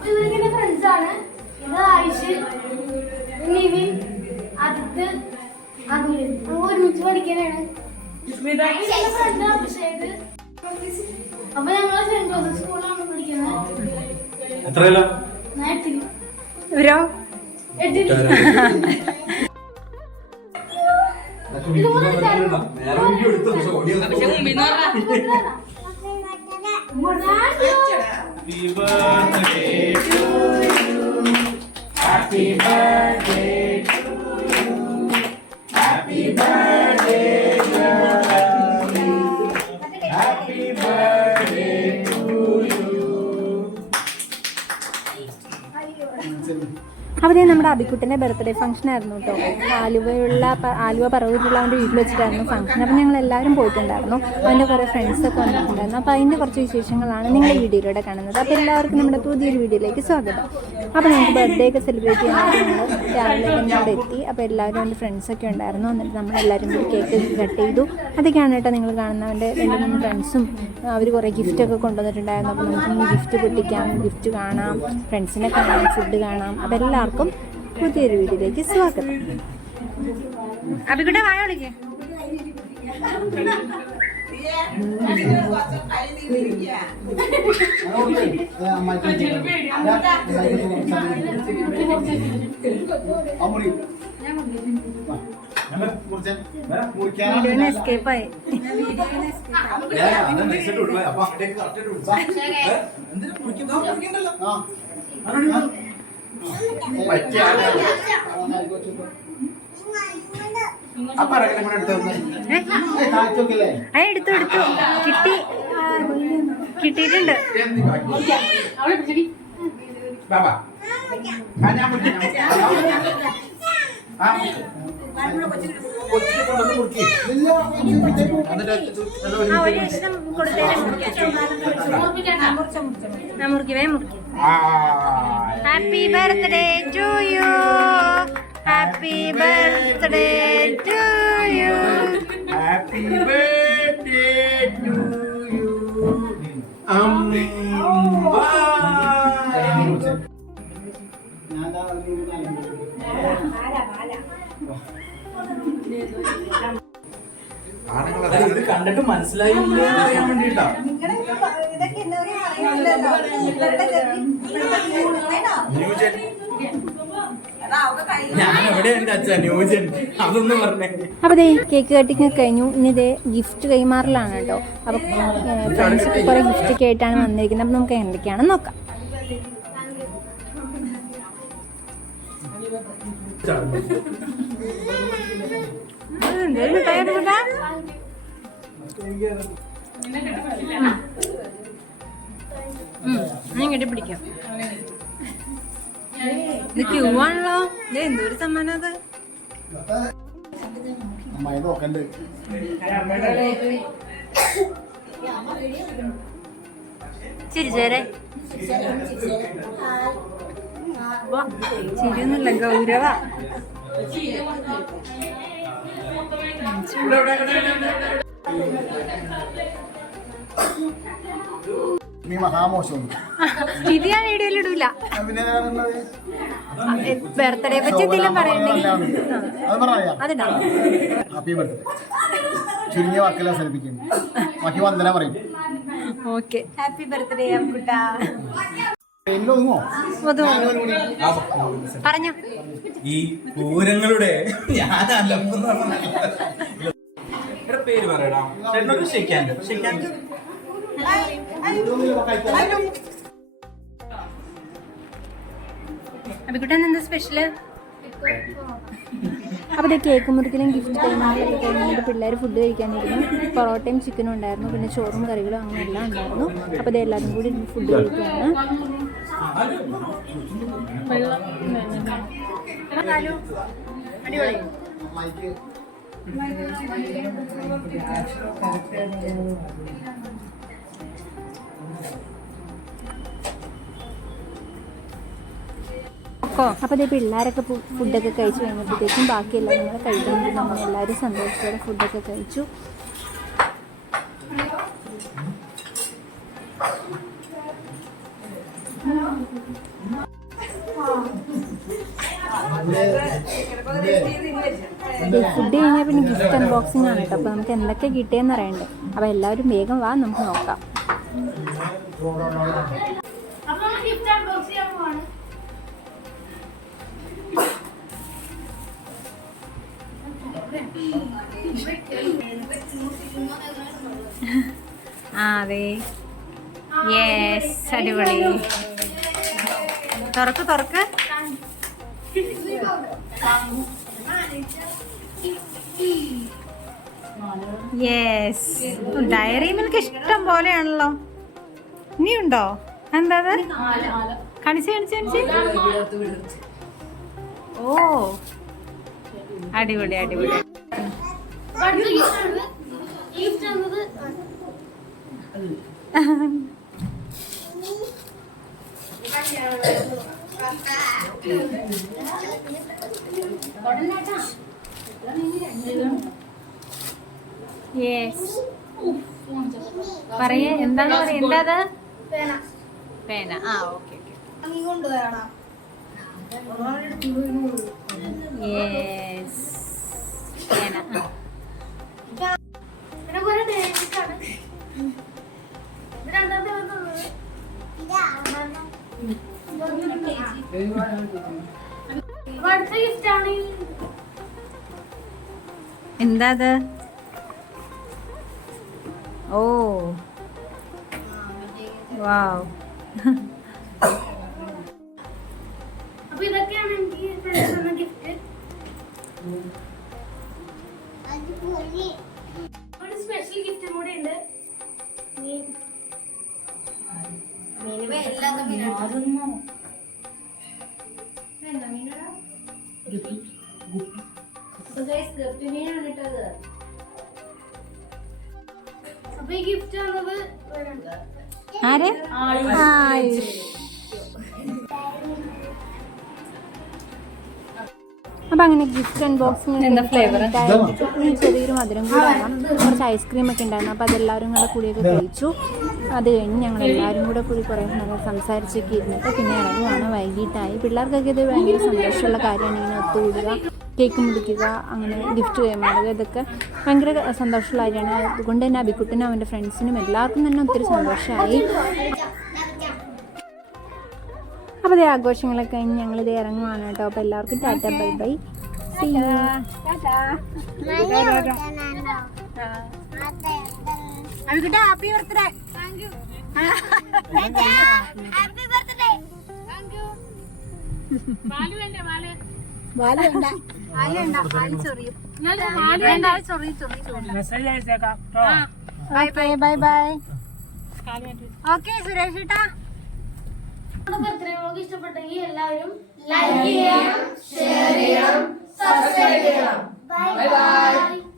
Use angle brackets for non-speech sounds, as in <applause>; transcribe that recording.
ഇവരിങ്ങനെ friends ആണ്. ഇത് ആയിഷ്, നിവിൻ, അഖിൽ. ഞങ്ങൾ ഒരുമിച്ച് പഠിക്കാനാണ് ആണ് അഭിഷേക്. അപ്പൊ ഞങ്ങൾ സെന്റ് ജോസഫ് സ്കൂളാണ് പഠിക്കുന്നത് എത്രയല്ല ഞാൻ എട്ടിൽ. ഇവരോ എട്ടിൽ. ഇത് മൂന്ന് അബിക്കുട്ടന്റെ ബർത്ത്ഡേ ഫംഗ്ഷൻ ആയിരുന്നു കേട്ടോ ആലുവയുള്ള ആലുവ പറവൂരുള്ള അവന്റെ വീട്ടിൽ വെച്ചിട്ടായിരുന്നു ഫംഗ്ഷൻ അപ്പോൾ ഞങ്ങൾ എല്ലാവരും പോയിട്ടുണ്ടായിരുന്നു. അവന്റെ കുറേ ഫ്രണ്ട്സൊക്കെ വന്നിട്ടുണ്ടായിരുന്നു. അപ്പോൾ അതിന്റെ കുറച്ച് വിശേഷങ്ങളാണ് നിങ്ങൾ ഈ വീഡിയോയിലൂടെ കാണുന്നത്. അപ്പോൾ എല്ലാവർക്കും നമ്മുടെ പുതിയൊരു വീഡിയോയിലേക്ക് സ്വാഗതം. അപ്പോൾ ഞങ്ങൾക്ക് ബർത്ത്ഡേ ഒക്കെ സെലിബ്രേറ്റ് ചെയ്യാനായിട്ട് ഞങ്ങൾ രാവിലെ തന്നെ അവിടെ എത്തി. അപ്പോൾ എല്ലാവരും അവന്റെ ഫ്രണ്ട്സൊക്കെ ഉണ്ടായിരുന്നു. എന്നിട്ട് നമ്മൾ എല്ലാവരും കേക്ക് കട്ട് ചെയ്തു. അതൊക്കെയാണ് കേട്ടോ നിങ്ങൾ കാണുന്ന അവന്റെ രണ്ട് മൂന്ന് ഫ്രണ്ട്സും അവർ കുറേ ഗിഫ്റ്റൊക്കെ കൊണ്ടുവന്നിട്ടുണ്ടായിരുന്നു. അപ്പോൾ നമുക്ക് ഗിഫ്റ്റ് പൊട്ടിക്കാം ഗിഫ്റ്റ് കാണാം ഫ്രണ്ട്സിനെ കാണാം ഫുഡ് കാണാം. അപ്പോൾ എല്ലാവർക്കും പുതിയൊരു വീട്ടിലേക്ക് സ്വാഗതം. അബിക്കുട്ട വായ വിളിക്കേ. വീഡിയോന്ന് എസ്കേപ്പായി ആ എടുത്തു എടുത്തു കിട്ടി കിട്ടിയിട്ടുണ്ട് ബാബാ ഒരു മുറിക്കാം മുറുക്കി happy birthday to you. Happy birthday to you. Happy birthday to you. അമ്മ. ഇത് കണ്ടിട്ട് മനസ്സിലായി അറിയാൻ വേണ്ടിട്ടാ. അപ്പോൾ ദേ കേക്ക് കട്ടിങ് കഴിഞ്ഞു. ഇനി ഇതേ ഗിഫ്റ്റ് കൈമാറലാണ് കേട്ടോ. അപ്പോൾ ഫ്രണ്ട്സ് ഒക്കെ കുറേ ഗിഫ്റ്റ് ഒക്കെ ആയിട്ടാണ് വന്നിരിക്കുന്നത്. അപ്പോൾ നമുക്ക് എന്തൊക്കെയാണെന്ന് നോക്കാം. ഇങ്ങോട്ട് പിടിക്കാം ഇത് ക്യൂ ആണല്ലോ. ഇത് എന്തൊരു സമ്മാനം അത്? അമ്മായി നോക്കണ്ട്. ചിരിച്ചേരെ ചിരിയൊന്നുമില്ല ഗൗരവ. നീ മഹാമോശം ഇത് ഞാൻ വീഡിയോയിൽ ഇടൂല. ബർത്ത്ഡേ പറ്റി എന്തെങ്കിലും പറയണ്ടേ? ഹാപ്പി ബർത്ത്ഡേ ചുരുങ്ങിയ വാക്കെല്ലാം അവസാനിപ്പിക്കുന്നു. ബാക്കി വന്ദന പറയും. ഓക്കെ. ഹാപ്പി ബർത്ത്ഡേ ഒതുങ്ങോ പറഞ്ഞോ. ഈ പൂരങ്ങളുടെ ഞാൻ അലമ്പെന്ന് പേര് പറയടാ. ചേട്ടനൊരു ഷെയ്ക്കാൻഡ് അബിക്കുട്ടൻ എന്താ സ്പെഷ്യൽ ഇത് കേക്ക് മുറിക്കലും ഗിഫ്റ്റ് കഴിഞ്ഞിട്ട് പിള്ളേർ ഫുഡ് കഴിക്കാനിരുന്നു. പൊറോട്ടയും ചിക്കനും ഉണ്ടായിരുന്നു. പിന്നെ ചോറും കറികളും അങ്ങനെ എല്ലാം ഉണ്ടായിരുന്നു. അപ്പോൾ ഇത് എല്ലാവരും കൂടി ഫുഡ് കഴിക്കുകയാണ്. അടിപൊളി. അപ്പോൾ ഇതേ പിള്ളേരൊക്കെ ഫുഡൊക്കെ കഴിച്ച് കഴിഞ്ഞപ്പോഴത്തേക്കും ബാക്കി എല്ലാവരും നമ്മൾ കഴിക്കാൻ നമ്മൾ എല്ലാവരും സന്തോഷത്തോടെ ഫുഡൊക്കെ കഴിച്ചു. ഫുഡ് കഴിഞ്ഞാൽ പിന്നെ ഗിഫ്റ്റ് അൺബോക്സിംഗ് ആണ് കേട്ടോ. അപ്പോൾ നമുക്ക് എന്തൊക്കെ കിട്ടിയെന്ന് അറിയണ്ടേ. അപ്പോൾ എല്ലാവരും വേഗം വാ നമുക്ക് നോക്കാം. ആ അതെ. യെസ് അടിപൊളി. തുറക്ക് തുറക്ക്. യെസ് ഡയറി മിൽക്ക് ഇഷ്ടം പോലെയാണല്ലോ. ഇനിയുണ്ടോ? എന്താ കണിച്ച് കാണിച്ച് കാണിച്ച്. ഓ. അടിപൊളി അടിപൊളി. ഈ <laughs> ഗിഫ്റ്റ് എന്നത് യെസ് പറയ. എന്താണ് പറയാ. എന്താ പേന. ആ ഓക്കെ യെസ് പേന. ഇത്. രണ്ടാമത്തെ വന്നുള്ളത് എന്താ അത്? ഓ. വാവ്. അപ്പൊ ഇതൊക്കെയാണ് എനിക്ക് ഫ്രണ്ട്സ് തന്ന ഗിഫ്റ്റ് ഒരു സ്പെഷ്യൽ ഗിഫ്റ്റും കൂടെ ഉണ്ട്. മീൻ. അപ്പൊ ഈ ഗിഫ്റ്റ് വന്നത് ആര്? ആയുഷ്. അപ്പൊ അങ്ങനെ ഗിഫ്റ്റ് അൺബോക്സിംഗ് എന്താ ഫ്ലേവർ ചെറിയൊരു മധുരം കൂടി കുറച്ച് ഐസ്ക്രീം ഒക്കെ ഉണ്ടായിരുന്നു. അപ്പൊ അതെല്ലാവരും കൂടെ കൂടിയൊക്കെ കഴിച്ചു. അത് കഴിഞ്ഞ് ഞങ്ങൾ എല്ലാവരും കൂടെ കൂടി കുറേ നേരം സംസാരിച്ചൊക്കെ ഇരുന്നിട്ട് പിന്നെ ഇറങ്ങുവാണ്. വൈകിട്ടായി. പിള്ളേർക്കൊക്കെ ഇത് ഭയങ്കര സന്തോഷമുള്ള കാര്യമാണ്. ഇങ്ങനെ ഒത്തുകൂടുക കേക്ക് മുടിക്കുക അങ്ങനെ ഗിഫ്റ്റ് കൈമാറുക ഇതൊക്കെ ഭയങ്കര സന്തോഷമുള്ള കാര്യമാണ്. അതുകൊണ്ട് തന്നെ അബിക്കുട്ടനും അവന്റെ ഫ്രണ്ട്സിനും എല്ലാവർക്കും തന്നെ ഒത്തിരി സന്തോഷമായി. അപ്പോൾ ഇതേ ആഘോഷങ്ങളൊക്കെ കഴിഞ്ഞ് ഞങ്ങളിത് ഇറങ്ങുവാണ് കേട്ടോ. അപ്പോൾ എല്ലാവർക്കും tata bye bye. See happy birthday happy birthday thank you പാൽ വേണ്ടേ പാൽ bye bye bye bye okay Suresh ഏട്ടാ. ബർത്ത്ഡേ വ്ളോഗ് ഇഷ്ടപ്പെട്ടെങ്കിൽ എല്ലാവരും ലൈക്ക് ചെയ്യണം ഷെയർ ചെയ്യണം സബ്സ്ക്രൈബ് ചെയ്യണം ബൈ ബൈ